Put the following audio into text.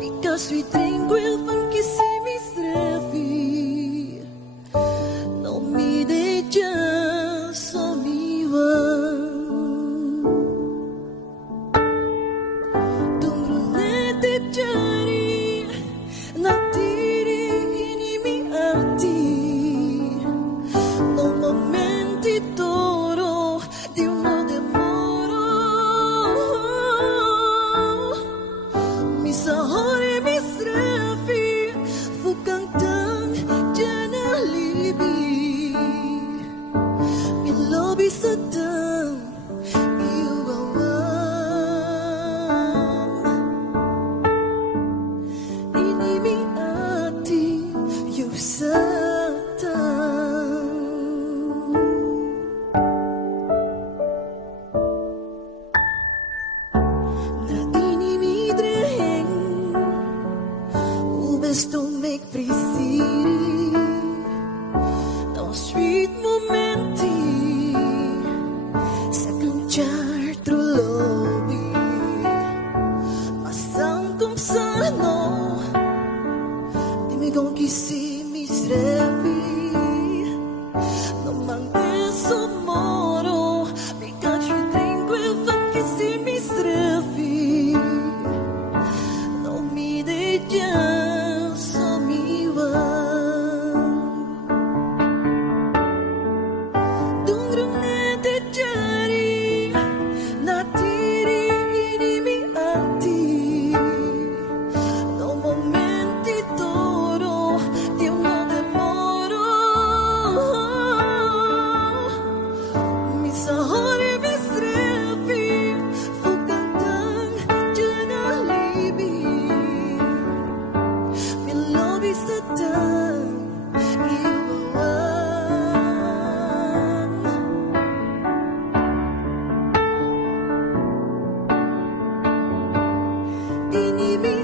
because we tranquil van kisimis refi. No mi de ya so mi wan. Dumbrunete jari na tiri ini mi arti. No momenti toro di uno demoro. Mi sahori mi srefi fukang tang jana libi. Mi lobi sedang iu bawang. Ini mi ati yu sedang. Na ini mi drèng ubes to make prisiri. Tão sweet momenti sa canchar through lobby. Pasang kung sano di mi kong kisimis refi. No manteso moro because we tranquil van kisimis refi. No mi de ya so mi wan. Dungrunete jari na tiri ini mi ati. No momenti toro di uno demoro. Mi sahori mi srefi fukang tang jana libi. Mi lobi sedang iu bawang. Ini mi